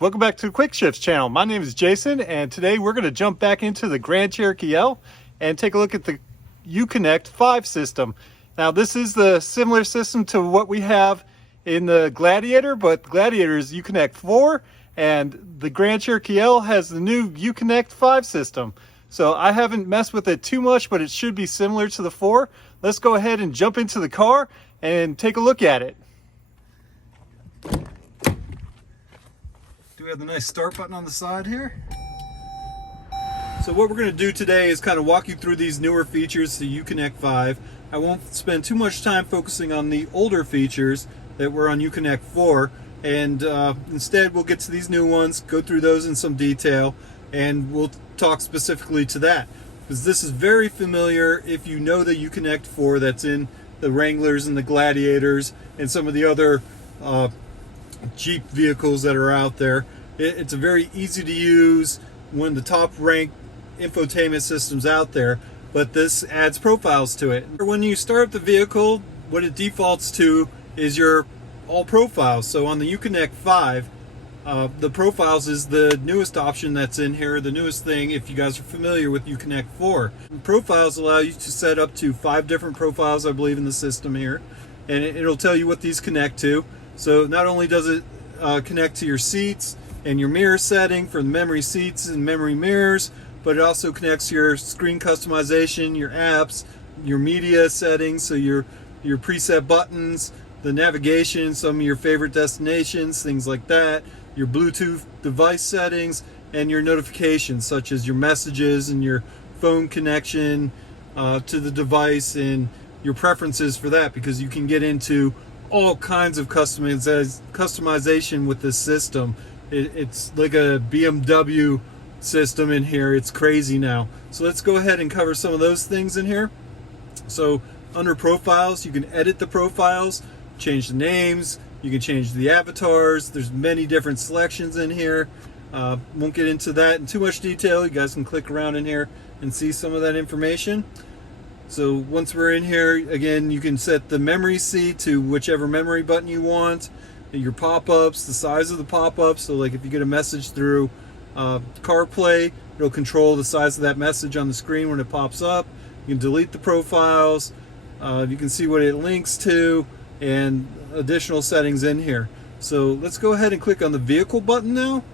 welcome back to the Quick Shifts channel. My name is Jason, and today we're going to jump back into the Grand Cherokee L and take a look at the Uconnect 5 system. Now this is the similar system to what we have in the Gladiator, but the Gladiator is Uconnect 4 and the Grand Cherokee L has the new Uconnect 5 system. So I haven't messed with it too much, but it should be similar to the 4. Let's go ahead and jump into the car and take a look at it. Do we have the nice start button on the side here? So what we're going to do today is kind of walk you through these newer features, the Uconnect 5. I won't spend too much time focusing on the older features that were on Uconnect 4, and instead we'll get to these new ones, go through those in some detail, and we'll talk specifically to that. Because this is very familiar if you know the Uconnect 4 that's in the Wranglers and the Gladiators and some of the other Jeep vehicles that are out there. It's a very easy to use, one of the top ranked infotainment systems out there, but this adds profiles to it. When you start up the vehicle, what it defaults to is your all profiles. So on the Uconnect 5, the profiles is the newest option that's in here, the newest thing if you guys are familiar with Uconnect 4. Profiles allow you to set up to 5 different profiles, I believe, in the system here, and it'll tell you what these connect to. So not only does it connect to your seats and your mirror setting for the memory seats and memory mirrors, but it also connects to your screen customization, your apps, your media settings, so your preset buttons, the navigation, some of your favorite destinations, things like that, your Bluetooth device settings, and your notifications such as your messages and your phone connection to the device and your preferences for that, because you can get into all kinds of customization with this system. It's like a BMW system in here. It's crazy now. So let's go ahead and cover some of those things in here. So under profiles, you can edit the profiles, change the names, you can change the avatars. There's many different selections in here. Won't get into that in too much detail. You guys can click around in here and see some of that information. So once we're in here, again, you can set the memory seat to whichever memory button you want, your pop-ups, the size of the pop-ups. So like if you get a message through CarPlay, it'll control the size of that message on the screen when it pops up. You can delete the profiles. You can see what it links to and additional settings in here. So let's go ahead and click on the vehicle button now.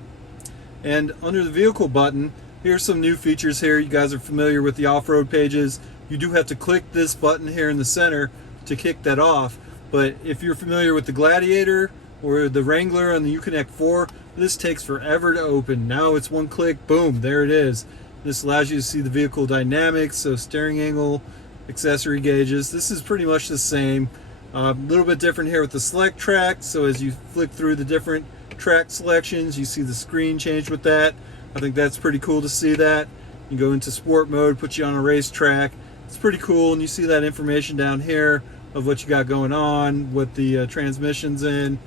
And under the vehicle button, here's some new features here. You guys are familiar with the off-road pages. You do have to click this button here in the center to kick that off. But if you're familiar with the Gladiator or the Wrangler on the Uconnect 4, this takes forever to open. Now it's one click, boom, there it is. This allows you to see the vehicle dynamics, so steering angle, accessory gauges. This is pretty much the same. A little bit different here with the select track. So as you flick through the different track selections, you see the screen change with that. I think that's pretty cool to see that. You go into sport mode, put you on a racetrack. It's pretty cool, and you see that information down here of what you got going on, what the transmission's in,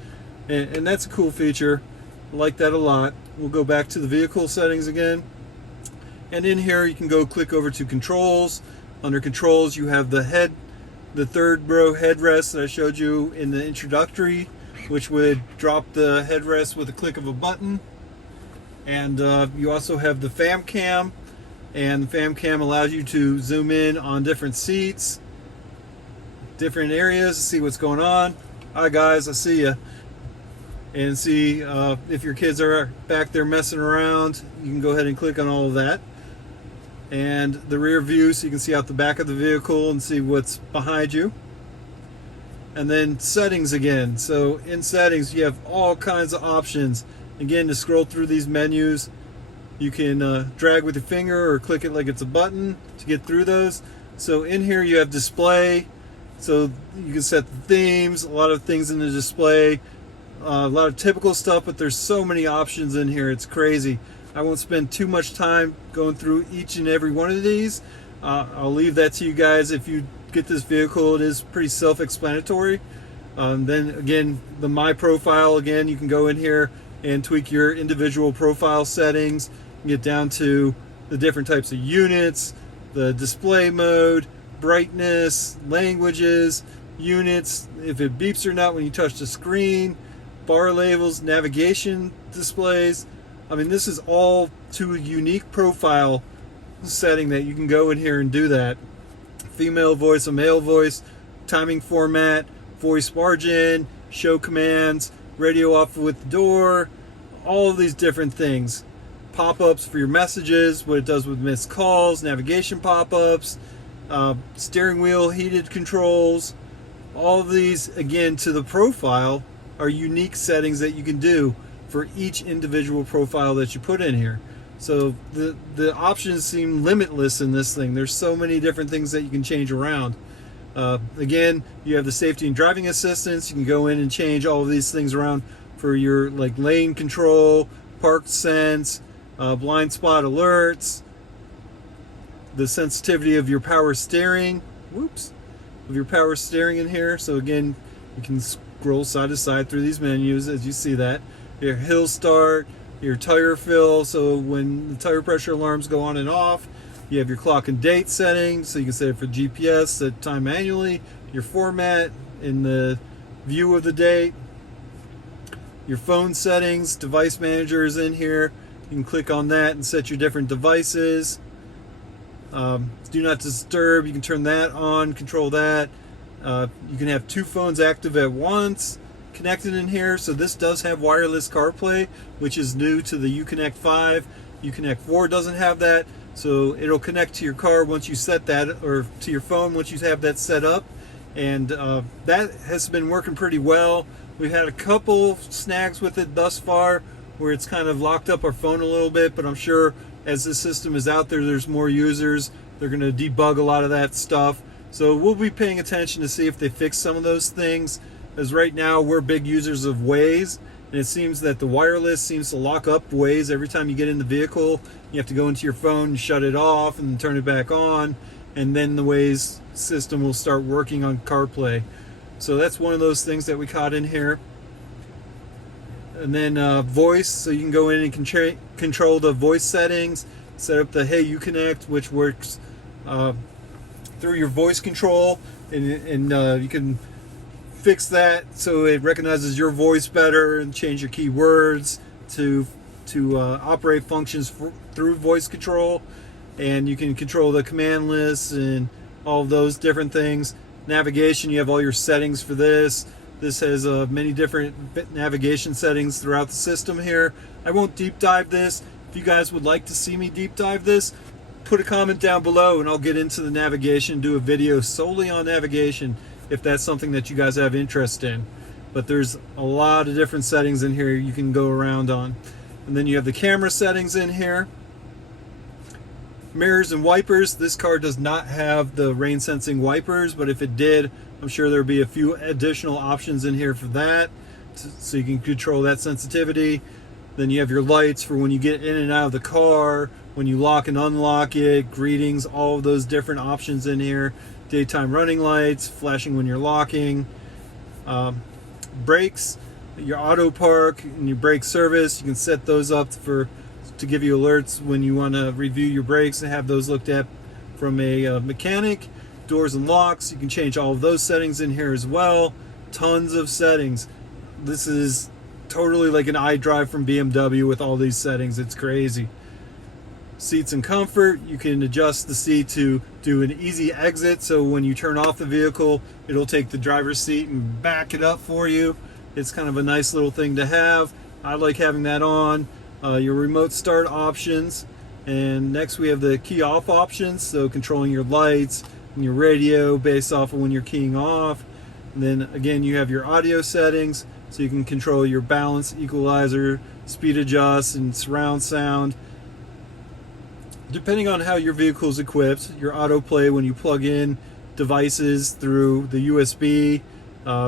and that's a cool feature. I like that a lot. We'll go back to the vehicle settings again, and in here you can go click over to controls. Under controls, you have the third row headrest that I showed you in the introductory, which would drop the headrest with a click of a button. And you also have the FamCam, and the FamCam allows you to zoom in on different seats, different areas to see what's going on. Hi guys, I see you. And see if your kids are back there messing around, you can go ahead and click on all of that. And the rear view, so you can see out the back of the vehicle and see what's behind you. And then settings again. So in settings, you have all kinds of options. Again, to scroll through these menus, you can drag with your finger or click it like it's a button to get through those. So in here you have display, so you can set the themes, a lot of things in the display, a lot of typical stuff, but there's so many options in here, it's crazy. I won't spend too much time going through each and every one of these. I'll leave that to you guys. If you get this vehicle, it is pretty self-explanatory. Then again, the My Profile, again, you can go in here and tweak your individual profile settings, get down to the different types of units, the display mode, brightness, languages, units, if it beeps or not when you touch the screen, bar labels, navigation displays. I mean, this is all to a unique profile setting that you can go in here and do that. Female voice, a male voice, timing format, voice margin, show commands, radio off with the door, all of these different things. Pop-ups for your messages, what it does with missed calls, navigation pop-ups, steering wheel heated controls. All of these, again, to the profile are unique settings that you can do for each individual profile that you put in here. So the options seem limitless in this thing. There's so many different things that you can change around. Again, you have the safety and driving assistance. You can go in and change all of these things around for your like lane control, park sense, blind spot alerts, the sensitivity of your power steering. Of your power steering in here. So again, you can scroll side to side through these menus as you see that. Your hill start, your tire fill, so when the tire pressure alarms go on and off. You have your clock and date settings, so you can set it for GPS, set time manually, your format in the view of the date, your phone settings, device manager is in here. You can click on that and set your different devices. Do not disturb, you can turn that on, control that. You can have two phones active at once connected in here. So this does have wireless CarPlay, which is new to the Uconnect 5. Uconnect 4 doesn't have that. So it'll connect to your car once you set that, or to your phone once you have that set up. And that has been working pretty well. We've had a couple snags with it thus far where it's kind of locked up our phone a little bit, but I'm sure as this system is out there, there's more users. They're going to debug a lot of that stuff. So we'll be paying attention to see if they fix some of those things. As right now, we're big users of Waze, and it seems that the wireless seems to lock up Waze. Every time you get in the vehicle, you have to go into your phone, shut it off, and turn it back on, and then the Waze system will start working on CarPlay. So that's one of those things that we caught in here. And then voice, so you can go in and control the voice settings, set up the Hey Uconnect, which works through your voice control, and you can fix that so it recognizes your voice better and change your keywords to operate functions through voice control. And you can control the command list and all of those different things. Navigation, you have all your settings for this. This has many different navigation settings throughout the system here. I won't deep dive this. If you guys would like to see me deep dive this, put a comment down below and I'll get into the navigation, do a video solely on navigation if that's something that you guys have interest in. But there's a lot of different settings in here you can go around on. And then you have the camera settings in here. Mirrors and wipers. This car does not have the rain sensing wipers, but if it did, I'm sure there'll be a few additional options in here for that, so you can control that sensitivity. Then you have your lights for when you get in and out of the car, when you lock and unlock it, greetings, all of those different options in here. Daytime running lights, flashing when you're locking. Brakes, your auto park and your brake service, you can set those up to give you alerts when you want to review your brakes and have those looked at from a mechanic. Doors and locks, you can change all of those settings in here as well. Tons of settings. This is totally like an iDrive from BMW with all these settings. It's crazy. Seats and comfort, you can adjust the seat to do an easy exit, so when you turn off the vehicle, it'll take the driver's seat and back it up for you. It's kind of a nice little thing to have. I like having that on. Your remote start options, and next we have the key off options, so controlling your lights and your radio based off of when you're keying off. And then again, you have your audio settings, so you can control your balance, equalizer, speed adjust, and surround sound. Depending on how your vehicle is equipped, your autoplay when you plug in devices through the USB,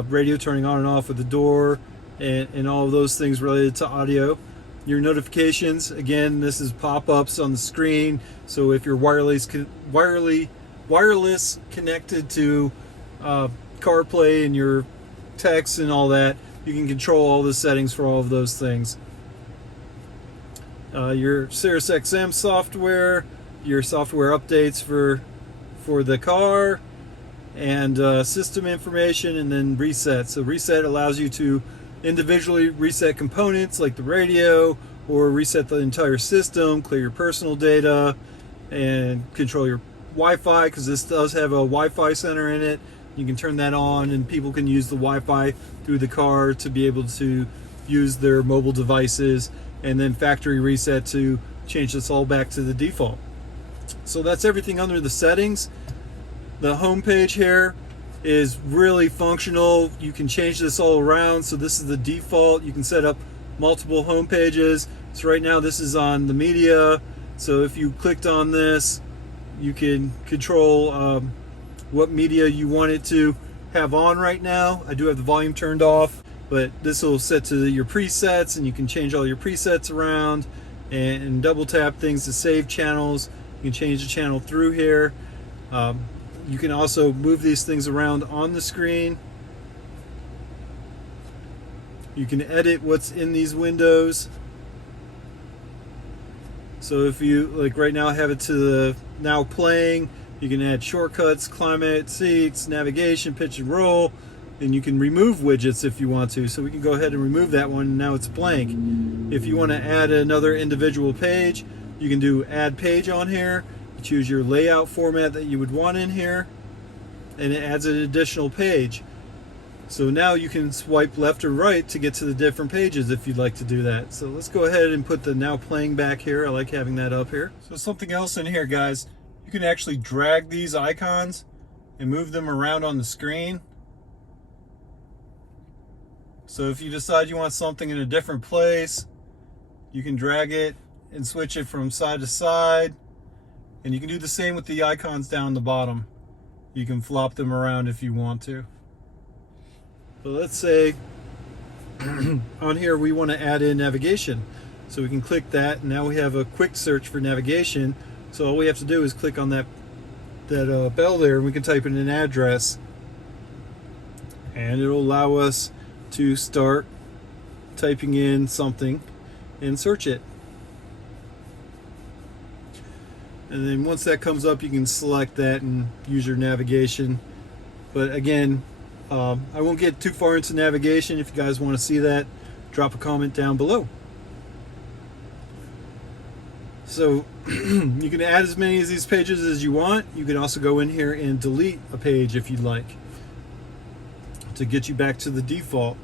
radio turning on and off with the door, and all of those things related to audio. Your notifications, again, this is pop-ups on the screen, so if you're wireless connected to CarPlay and your text and all that, you can control all the settings for all of those things. Your SiriusXM software, your software updates for the car, and system information, and then reset. So reset allows you to individually reset components like the radio, or reset the entire system, clear your personal data, and control your Wi-Fi, because this does have a Wi-Fi center in it. You can turn that on and people can use the Wi-Fi through the car to be able to use their mobile devices, and then factory reset to change this all back to the default. So that's everything under the settings. The home page here is really functional. You can change this all around. So this is the default. You can set up multiple home pages. So right now this is on the media. So if you clicked on this, you can control what media you want it to have on right now. I do have the volume turned off, but this will set to your presets, and you can change all your presets around and double tap things to save channels. You can change the channel through here. You can also move these things around on the screen. You can edit what's in these windows. So if you, like right now, have it to the now playing, you can add shortcuts, climate, seats, navigation, pitch and roll, and you can remove widgets if you want to. So we can go ahead and remove that one, and now it's blank. If you want to add another individual page, you can do add page on here. You choose your layout format that you would want in here, and it adds an additional page. So now you can swipe left or right to get to the different pages if you'd like to do that. So let's go ahead and put the now playing back here. I like having that up here. So something else in here, guys, you can actually drag these icons and move them around on the screen. So if you decide you want something in a different place, you can drag it and switch it from side to side. And you can do the same with the icons down the bottom. You can flop them around if you want to. So let's say on here we want to add in navigation. So we can click that, and now we have a quick search for navigation. So all we have to do is click on that bell there, and we can type in an address, and it'll allow us to start typing in something and search it. And then once that comes up, you can select that and use your navigation. But again, I won't get too far into navigation. If you guys want to see that, drop a comment down below. So you can add as many of these pages as you want. You can also go in here and delete a page if you'd like, to get you back to the default.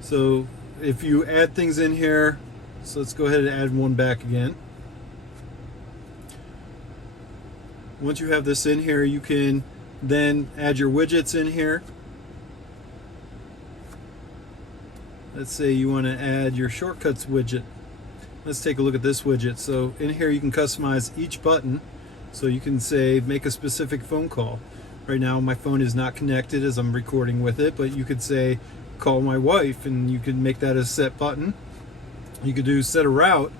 So if you add things in here, so let's go ahead and add one back again. Once you have this in here, you can then add your widgets in here. Let's say you want to add your shortcuts widget. Let's take a look at this widget. So in here you can customize each button. So you can say make a specific phone call. Right now my phone is not connected as I'm recording with it, but you could say call my wife, and you could make that a set button. You could do set a route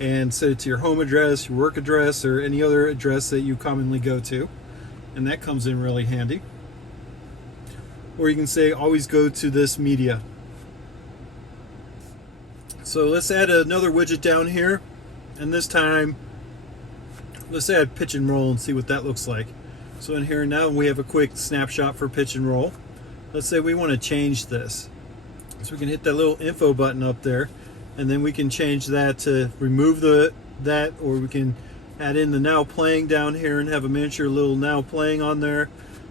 and set it to your home address, your work address, or any other address that you commonly go to, and that comes in really handy. Or you can say always go to this media. So let's add another widget down here, and this time let's add pitch and roll and see what that looks like. So in here now we have a quick snapshot for pitch and roll. Let's say we want to change this, so we can hit that little info button up there, and then we can change that to remove that, or we can add in the now playing down here and have a miniature little now playing on there.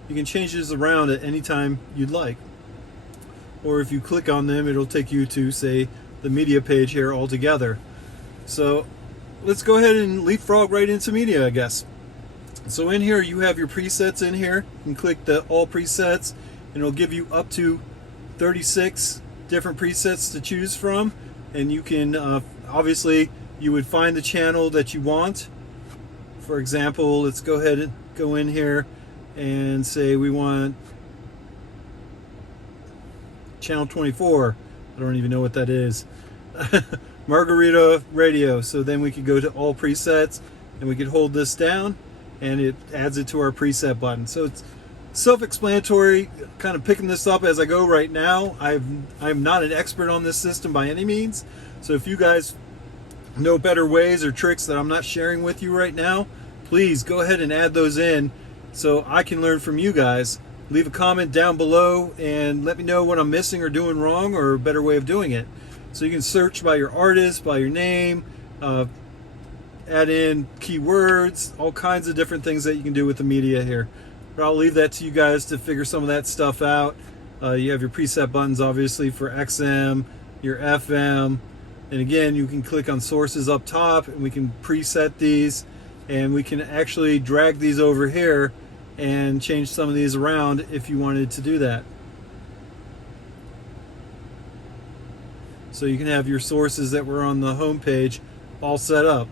You can change this around at any time you'd like, or if you click on them, it'll take you to, say, the media page here altogether. So let's go ahead and leapfrog right into media, I guess. So in here you have your presets in here. You can click the all presets, and it'll give you up to 36 different presets to choose from. And you can obviously you would find the channel that you want. For example, let's go ahead and go in here and say we want channel 24. I don't even know what that is. Margarita radio. So then we could go to all presets, and we could hold this down, and it adds it to our preset button. So it's self-explanatory, kind of picking this up as I go right now. I'm not an expert on this system by any means, so if you guys know better ways or tricks that I'm not sharing with you right now, please go ahead and add those in so I can learn from you guys leave a comment down below and let me know what I'm missing or doing wrong, or a better way of doing it. So you can search by your artist, by your name, add in keywords, all kinds of different things that you can do with the media here. But I'll leave that to you guys to figure some of that stuff out. You have your preset buttons, obviously, for XM, your FM, and again, you can click on sources up top and we can preset these, and we can actually drag these over here and change some of these around if you wanted to do that. So you can have your sources that were on the home page all set up.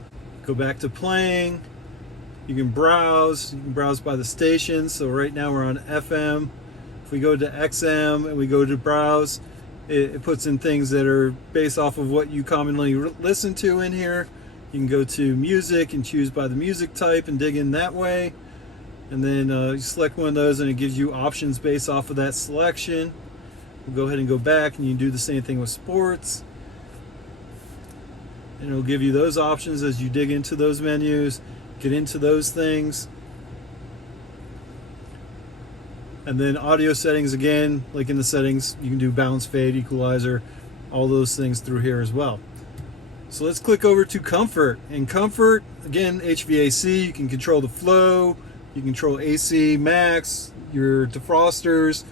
Go back to playing. You can browse by the station. So right now we're on FM. If we go to XM and we go to browse, it puts in things that are based off of what you commonly listen to in here. You can go to music and choose by the music type and dig in that way. And then you select one of those and it gives you options based off of that selection. We'll go ahead and go back and you can do the same thing with sports. And it'll give you those options as you dig into those menus, get into those things. And then audio settings, again, like in the settings, you can do balance, fade, equalizer, all those things through here as well. So let's click over to comfort. In comfort, again, HVAC, you can control the flow, you can control AC, max, your defrosters,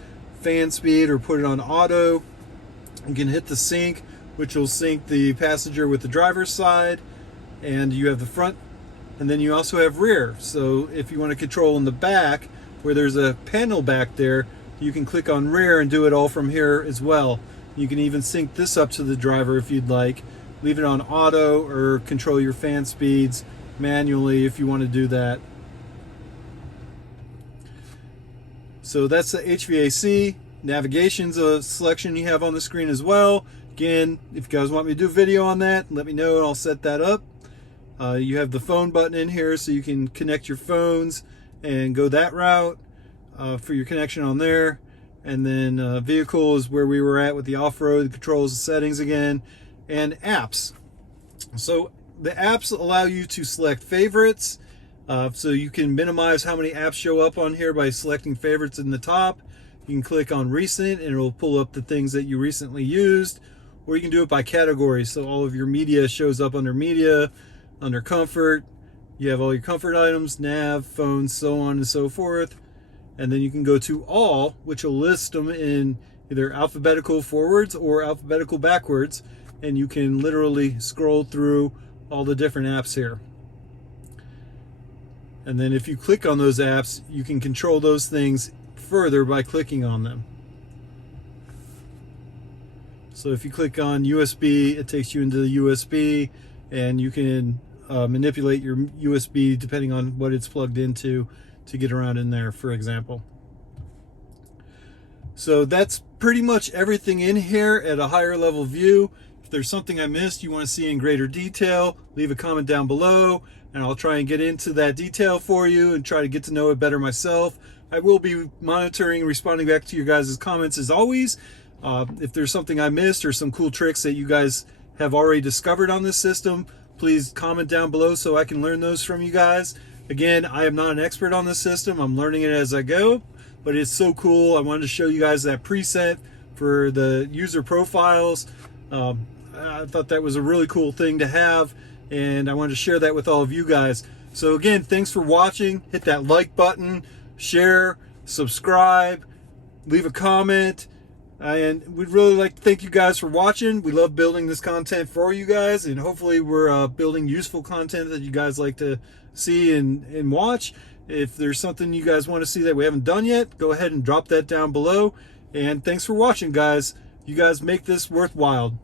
fan speed, or put it on auto. You can hit the sync, which will sync the passenger with the driver's side, and you have the front, and then you also have rear. So if you want to control in the back, where there's a panel back there, you can click on rear and do it all from here as well. You can even sync this up to the driver if you'd like. Leave it on auto or control your fan speeds manually if you want to do that. So that's the HVAC. Navigation's a selection you have on the screen as well. Again, if you guys want me to do a video on that, let me know and I'll set that up. You have the phone button in here so you can connect your phones and go that route for your connection on there. And then vehicle is where we were at with the off-road, the controls, the settings again, and apps. So the apps allow you to select favorites. So you can minimize how many apps show up on here by selecting favorites in the top. You can click on recent and it'll pull up the things that you recently used, or you can do it by category. So all of your media shows up under media, under comfort. You have all your comfort items, nav, phones, so on and so forth. And then you can go to all, which will list them in either alphabetical forwards or alphabetical backwards. And you can literally scroll through all the different apps here. And then if you click on those apps, you can control those things further by clicking on them. So if you click on USB, it takes you into the USB, and you can manipulate your USB depending on what it's plugged into to get around in there, for example. So that's pretty much everything in here at a higher level view. If there's something I missed you want to see in greater detail, leave a comment down below and I'll try and get into that detail for you and try to get to know it better myself. I will be monitoring and responding back to your guys' comments as always. If there's something I missed or some cool tricks that you guys have already discovered on this system, please comment down below so I can learn those from you guys. Again, I am not an expert on this system. I'm learning it as I go, but it's so cool. I wanted to show you guys that preset for the user profiles. I thought that was a really cool thing to have, and I wanted to share that with all of you guys. So again, thanks for watching. Hit that like button, share, subscribe, leave a comment. And we'd really like to thank you guys for watching. We love building this content for you guys, and hopefully we're building useful content that you guys like to see and watch. If there's something you guys want to see that we haven't done yet, go ahead and drop that down below. And thanks for watching, guys. You guys make this worthwhile.